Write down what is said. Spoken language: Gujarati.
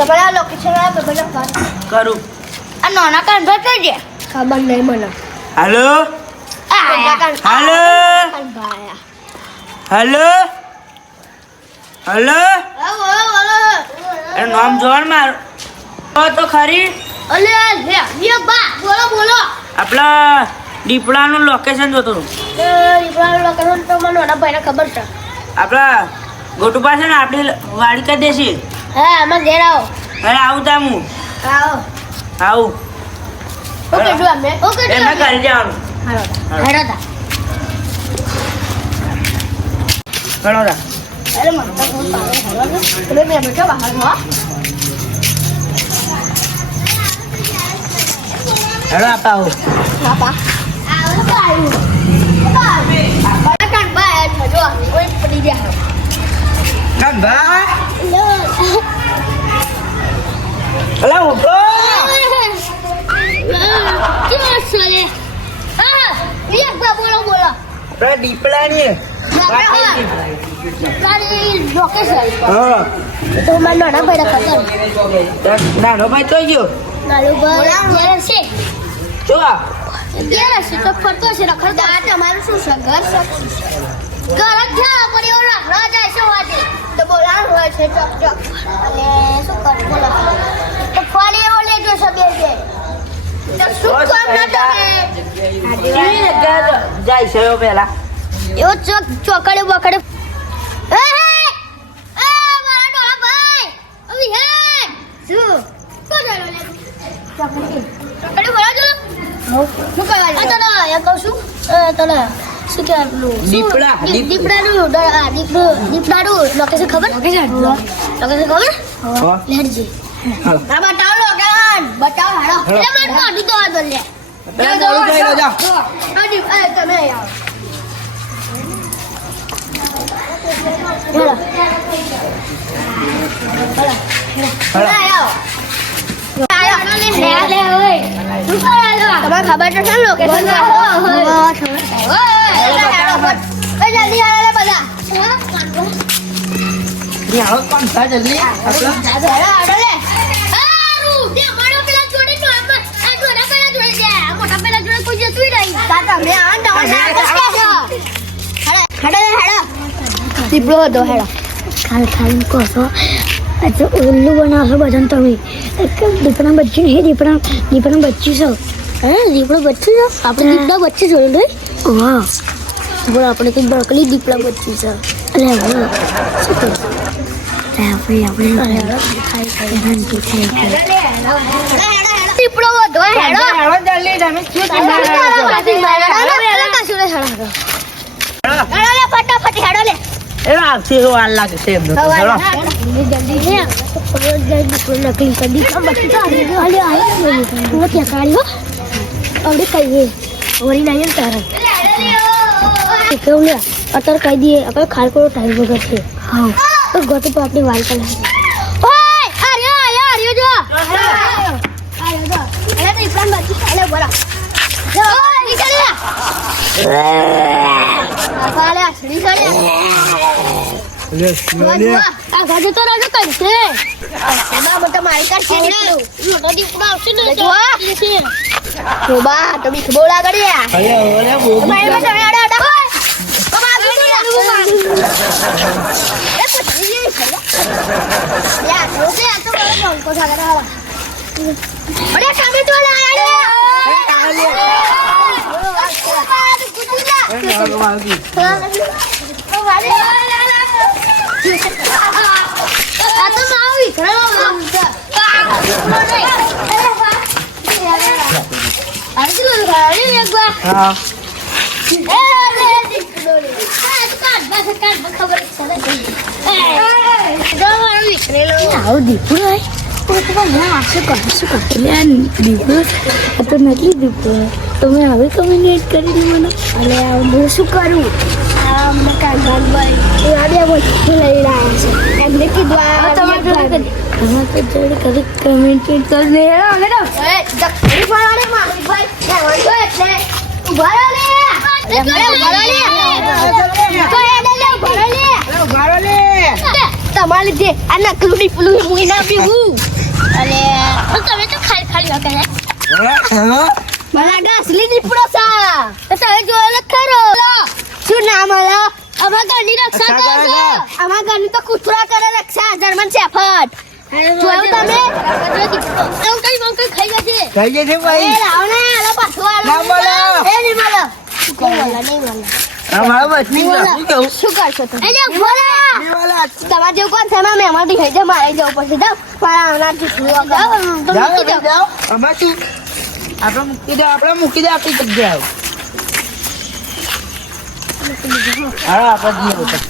તમારે આ લોકેશન આ ખબર નથી કરું. આ નાના કાન થઈ ગયા ખબર નહીં મને. હાલો. હાલો. હાલો? હાલો. એનું નામ જોવાનું મારું. તો તો ખરી. અલે લે, બા, બોલો, બોલો. આપણા દીપડાનું લોકેશન જોતું હતું. એ દીપડાનું લોકેશન તો મને નાના ભાઈને ખબર છે. આપણા ગોટુ પાસે ને આપણી વાડી કરી દેશી હા આમાં ઘેર આવો અરે આવું તા હું આવો આવું ઓકે જો અમે ઓકે જો અમે. કરી જવાનું હાલો તા. હેડો તા. ઘણો તા અરે મને તો ફોન પાડો, હેડો ને. મેં બેઠો બહાર હો. હેડો આપા આવો બાપા. આવો તો આવ્યું. ચોક અને શું કર? બોલો. તો ફરી એવો લેજો છે બે ના જાય છે પેલા એવો ચોક ચોકડે બકડે. દીપડાનું લોકેશન ખબર? લોકેશન ખબર? હા. લેડજી હા. લોકેશન બતાવો. એટલે મને લો, ખબર તો જલ્દી આવો બધા જલ્દી. તમે આ ને તમારે નાટક કે છો? હેડો, હેડો હેડો. દીપડો હતો, હેડો. ખાલ ખાલી છો. એટલે ઉલ્લુ બનાવશો બધાને તમે. દીપડા બચ્ચું હે દીપડા દીપડા બચ્ચું છો. હે દીપડો બચ્ચું છો? આપણે દીપડા બચ્ચું છો નહીં હા. બોલ આપણે તો બકલી દીપડા બચ્ચું છે. શું કરું એટલે આપણે. ખાઈ ખાઈ ખાઈ થાય દીપડો વધો હેડો હેડો જલ્દી તમે શું હેડો, હેડો, હેડો. હેડો લે, ફટાફટ હેડો લે. એ આવશે એવો વાર લાગશે એમને તો. હેડો. નકલી કદી ત્યાં કાઢ્યો આપણે કહીએ વળી નહીં ને કેવું લે અત્યારે કહી દઈએ આપણે ખાલકો ટાઈમ વગર છે હા તો ગોતો તો આપણી વાલ પર ઈફરાન બોલા ચાલે, બોલો. અરે, સામે તો. હા. અરે, દીકરો રે. આ તો કાઢ, બસ કાઢ, બસ ખબર જ છે ને. એ, જો મારો વિકરેલો. આવું દીપડો હોય તો તો મને આશે કહે શું કહે એટલે દીપડો આ તો નકલી દીપડો તમે હવે કમ્યુનિકેટ કરી દી મને અને હું શું કરું આ મકાન ભાઈ આ બે વસ્તુ લઈ રહ્યા છે એમને કીધું તમારે જોડે તમારે કરીને જો આ નકલું ડીપલું હું ના પીવું ચોકે હા મને ઘાસલી દીપડો સા તો તમે જ ખરો. શું નામ હલો? અમારા ઘરની રક્ષા રક્ષા કરે. કરે. છે છે. અમારા ઘરની તો કૂતરા કરે રક્ષા જર્મન શેફર્ડ જોયું તમે? અંકલ અંકલ ખાઈ જશે ભાઈ. લાવ ને આલો પાછો આલો ના મળે. એ નહીં મળે નહીં મળે શું કરશો તમારે જેવું કોણ છે? એમાં મહેમાન થઈ જાય મારે જવું પડશે. જાઓ મારા આવનાર શું? આપણે મૂકી દે આપણે મૂકી દે આપણી જગ્યાએ હા આપણે જઈએ